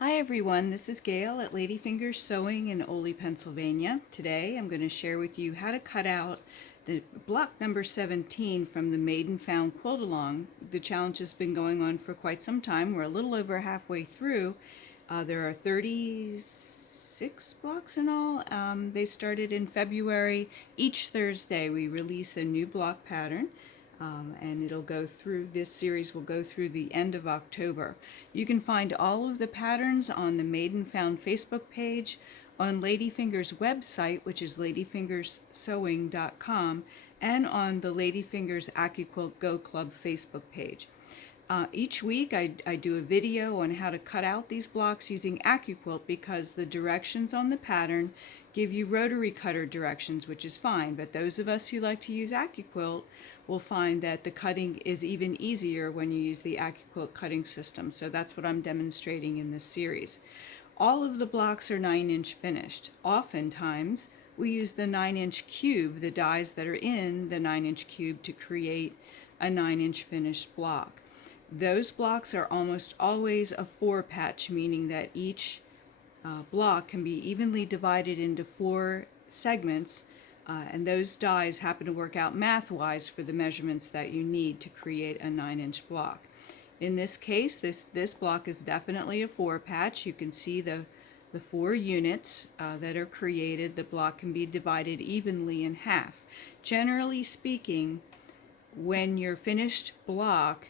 Hi everyone, this is Gail at Ladyfingers Sewing in Ole, Pennsylvania. Today I'm going to share with you how to cut out the block number 17 from the Maiden Found Quilt Along. The challenge has been going on for quite some time. We're a little over halfway through. There are 36 blocks in all. They started in February. Each Thursday we release a new block pattern. And it'll go through, this series will go through the end of October. You can find all of the patterns on the Maiden Found Facebook page, on Ladyfinger's website, which is ladyfingersewing.com, and on the Ladyfingers Accuquilt Go Club Facebook page. Each week I do a video on how to cut out these blocks using Accuquilt because the directions on the pattern give you rotary cutter directions, which is fine, but those of us who like to use Accuquilt will find that the cutting is even easier when you use the Accuquilt cutting system. So that's what I'm demonstrating in this series. All of the blocks are 9-inch finished. Oftentimes we use the 9-inch cube, the dies that are in the 9-inch cube, to create a 9-inch finished block. Those blocks are almost always a 4-patch, meaning that each block can be evenly divided into 4 segments, and those dies happen to work out math-wise for the measurements that you need to create a 9-inch block. In this case, this block is definitely a 4-patch. You can see the 4 units that are created. The block can be divided evenly in half. Generally speaking, when your finished block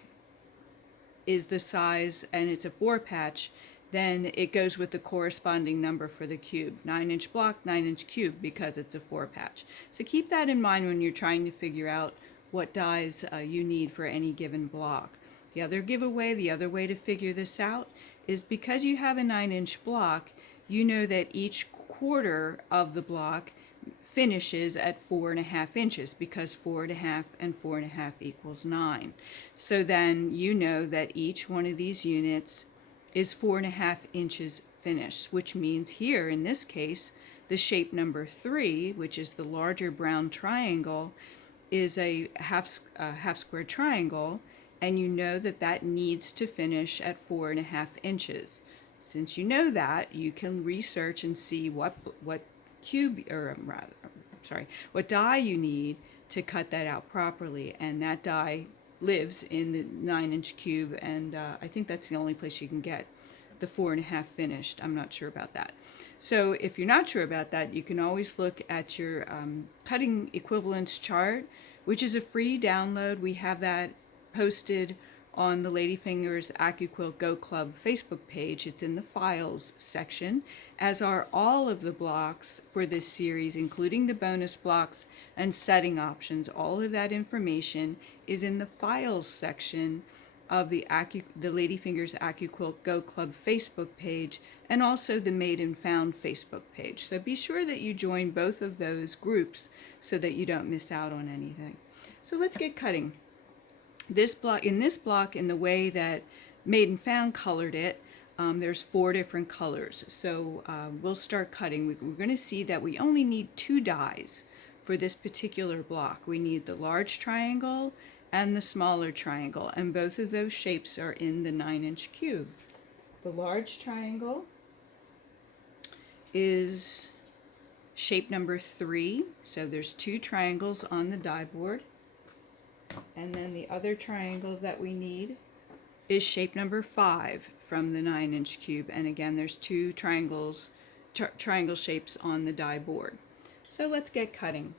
is the size and it's a 4-patch, then it goes with the corresponding number for the cube. 9-inch block, 9-inch cube, because it's a 4-patch. So keep that in mind when you're trying to figure out what dies you need for any given block. The other way to figure this out is because you have a 9-inch block, you know that each quarter of the block finishes at 4.5 inches because 4.5 and 4.5 equals 9. So then you know that each one of these units is 4.5 inches finished, which means here in this case, the shape number 3, which is the larger brown triangle, is a half square triangle, and you know that that needs to finish at 4.5 inches. Since you know that, you can research and see what what die you need to cut that out properly, and that die lives in the 9-inch cube, and I think that's the only place you can get the 4.5 finished. I'm not sure about that. So if you're not sure about that, you can always look at your cutting equivalence chart, which is a free download. We have that posted on the Ladyfingers Accuquilt Go Club Facebook page. It's in the files section, as are all of the blocks for this series, including the bonus blocks and setting options. All of that information is in the files section of the Ladyfingers Accuquilt Go Club Facebook page, and also the Maiden Found Facebook page. So be sure that you join both of those groups so that you don't miss out on anything. So let's get cutting. In this block, in the way that Maiden Found colored it, there's 4 different colors. So we'll start cutting. We're going to see that we only need 2 dies for this particular block. We need the large triangle and the smaller triangle, and both of those shapes are in the 9-inch cube. The large triangle is shape number 3, so there's 2 triangles on the die board. And then the other triangle that we need is shape number 5 from the 9-inch cube. And again, there's 2 triangle shapes on the die board. So let's get cutting.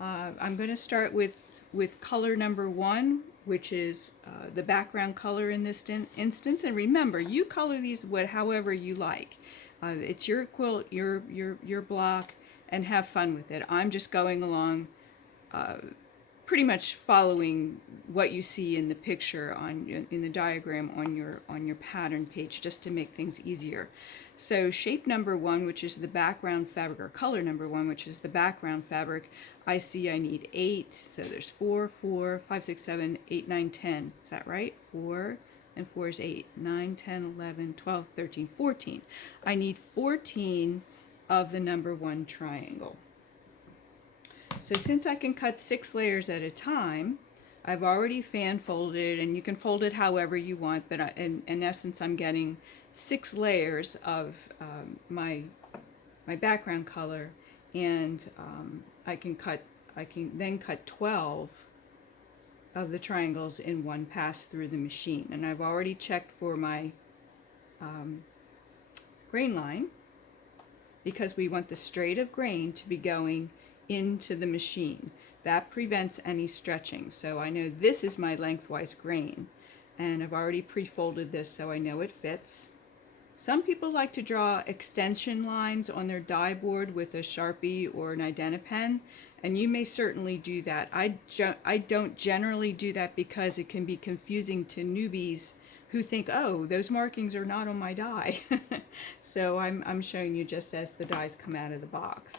I'm going to start with color number 1, which is the background color in this instance. And remember, you color these however you like. It's your quilt, your block, and have fun with it. I'm just going along pretty much following what you see in the picture in the diagram on your pattern page, just to make things easier. So shape number 1, which is the background fabric, or color number 1, which is the background fabric, I see I need 8. So there's 4, 4, 5, 6, 7, 8, 9, 10. Is that right? 4 and 4 is 8, 9, 10, 11, 12, 13, 14. I need 14 of the number 1 triangle. So since I can cut 6 layers at a time, I've already fan folded, and you can fold it however you want, but in essence I'm getting 6 layers of my background color, and I can then cut 12 of the triangles in one pass through the machine. And I've already checked for my grain line, because we want the straight of grain to be going into the machine. That prevents any stretching. So I know this is my lengthwise grain, and I've already pre-folded this so I know it fits. Some people like to draw extension lines on their die board with a Sharpie or an Identipen, and you may certainly do that. I don't generally do that because it can be confusing to newbies who think, oh, those markings are not on my die. So I'm showing you just as the dies come out of the box.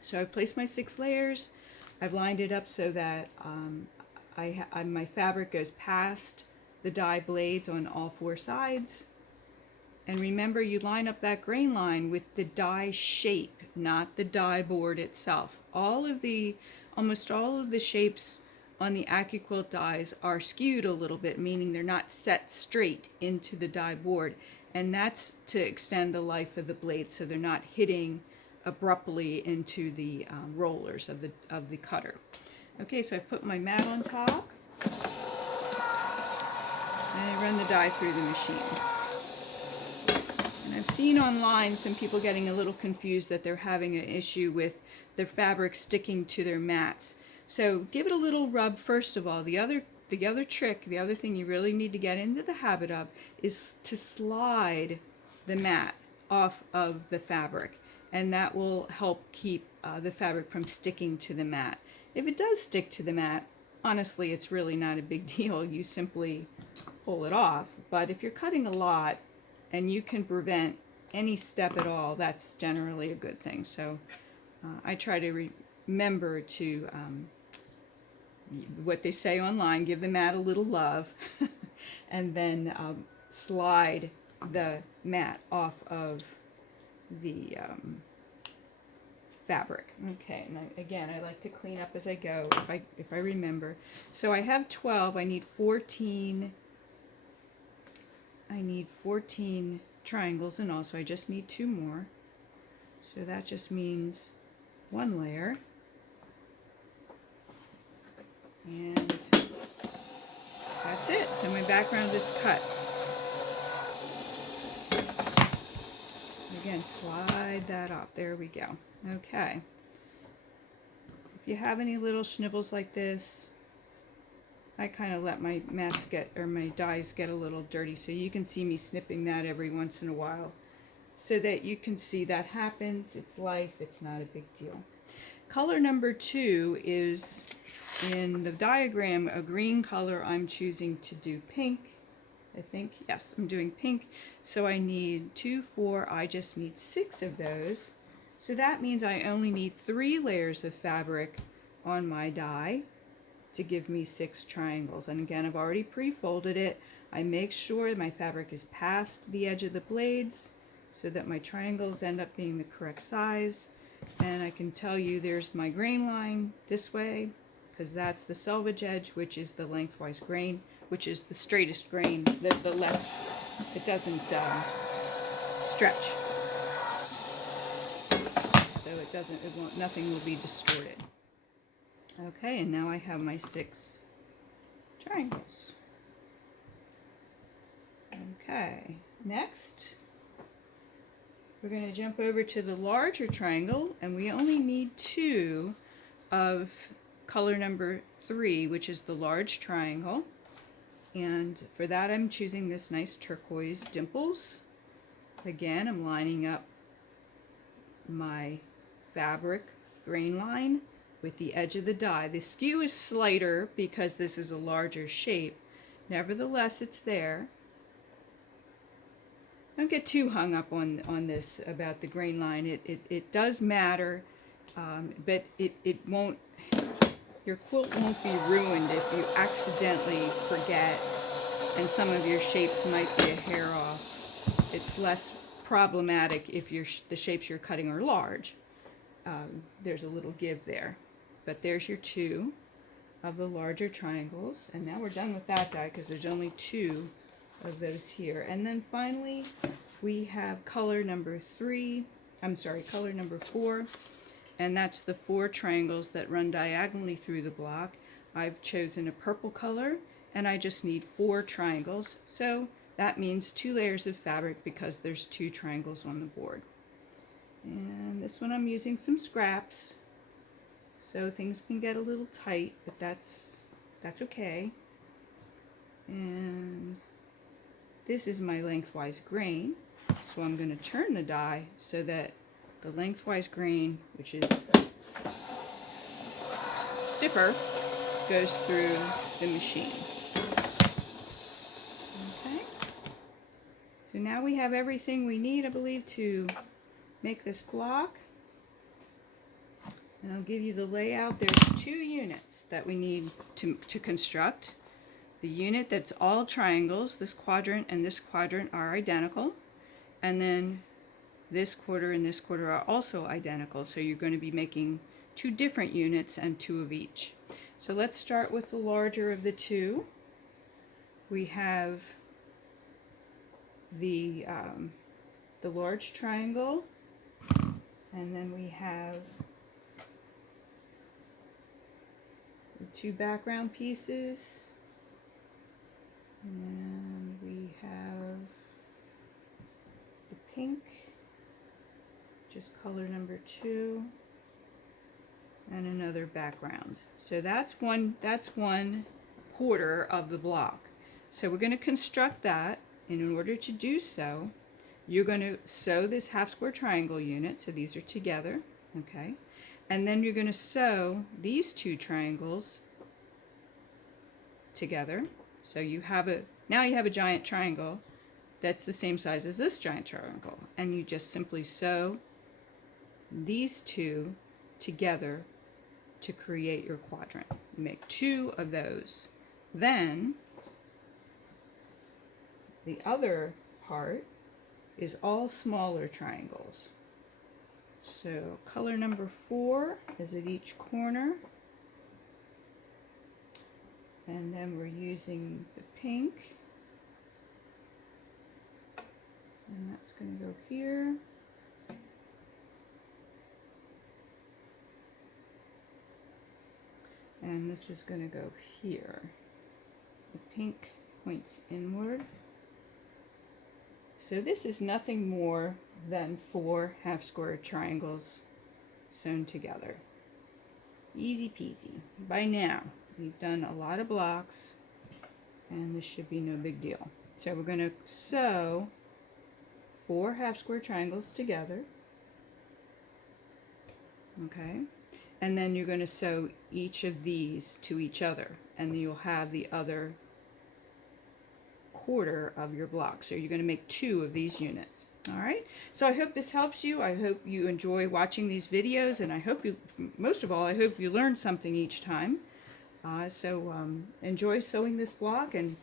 So I've placed my 6 layers. I've lined it up so that my fabric goes past the die blades on all 4 sides. And remember, you line up that grain line with the die shape, not the die board itself. Almost all of the shapes on the Accuquilt dies are skewed a little bit, meaning they're not set straight into the die board. And that's to extend the life of the blade so they're not hitting abruptly into the rollers of the cutter. Okay, so I put my mat on top, and I run the die through the machine. And I've seen online some people getting a little confused that they're having an issue with their fabric sticking to their mats. So give it a little rub first of all. The other thing you really need to get into the habit of is to slide the mat off of the fabric, and that will help keep the fabric from sticking to the mat. If it does stick to the mat, honestly, it's really not a big deal. You simply pull it off. But if you're cutting a lot and you can prevent any step at all, that's generally a good thing. So I try to remember to, what they say online, give the mat a little love, and then slide the mat off of the fabric. Okay, and again, I like to clean up as I go if I remember. So I have 12. I need 14 triangles in all, so I just need 2 more. So that just means 1 layer. And that's it. So my background is cut. Again, slide that off. There we go. Okay. If you have any little snibbles like this, I kind of let my my dies get a little dirty, so you can see me snipping that every once in a while so that you can see that happens. It's life. It's not a big deal. Color number 2 is, in the diagram, a green color. I'm choosing to do pink. I think, yes, I'm doing pink. So I need 2, 4, I just need 6 of those. So that means I only need 3 layers of fabric on my die to give me 6 triangles. And again, I've already pre-folded it. I make sure my fabric is past the edge of the blades so that my triangles end up being the correct size. And I can tell you there's my grain line this way, because that's the selvage edge, which is the lengthwise grain, which is the straightest grain, the less it doesn't stretch. So nothing will be distorted. Okay, and now I have my 6 triangles. Okay, next we're going to jump over to the larger triangle, and we only need 2 of color number 3, which is the large triangle. And for that, I'm choosing this nice turquoise dimples. Again, I'm lining up my fabric grain line with the edge of the die. The skew is slighter because this is a larger shape. Nevertheless, it's there. Don't get too hung up on this about the grain line. It does matter, but it won't, your quilt won't be ruined if you accidentally forget, and some of your shapes might be a hair off. It's less problematic if the shapes you're cutting are large. There's a little give there. But there's your 2 of the larger triangles. And now we're done with that die because there's only 2 of those here. And then finally, we have color number 4, and that's the 4 triangles that run diagonally through the block. I've chosen a purple color, and I just need 4 triangles. So that means 2 layers of fabric because there's 2 triangles on the board. And this one I'm using some scraps, so things can get a little tight, but that's okay. And this is my lengthwise grain, so I'm going to turn the die so that the lengthwise grain, which is stiffer, goes through the machine. Okay, so now we have everything we need, I believe, to make this block. And I'll give you the layout. There's 2 units that we need to construct. The unit that's all triangles, this quadrant and this quadrant are identical, and then this quarter and this quarter are also identical, so you're going to be making 2 different units and 2 of each. So let's start with the larger of the 2. We have the large triangle, and then we have the 2 background pieces. And we have the pink, just color number 2, and another background. So that's one quarter of the block. So we're going to construct that, and in order to do so, you're going to sew this half square triangle unit, so these are together, okay? And then you're going to sew these 2 triangles together. So now you have a giant triangle that's the same size as this giant triangle, and you just simply sew these 2 together to create your quadrant. You make 2 of those. Then the other part is all smaller triangles. So color number 4 is at each corner. And then we're using the pink, and that's going to go here. And this is going to go here. The pink points inward. So this is nothing more than 4 half square triangles sewn together. Easy peasy. By now, we've done a lot of blocks, and this should be no big deal. So we're going to sew 4 half square triangles together, okay? And then you're going to sew each of these to each other, and then you'll have the other quarter of your block. So you're going to make 2 of these units. All right, so I hope this helps you. I hope you enjoy watching these videos, and I hope most of all, I hope you learn something each time. Enjoy sewing this block, and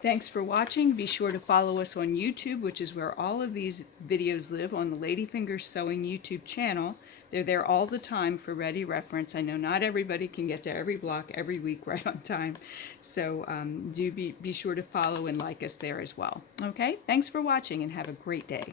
thanks for watching. Be sure to follow us on YouTube, which is where all of these videos live, on the Ladyfingers Sewing YouTube channel. They're there all the time for ready reference. I know not everybody can get to every block every week right on time, so do be sure to follow and like us there as well. Okay, thanks for watching, and have a great day.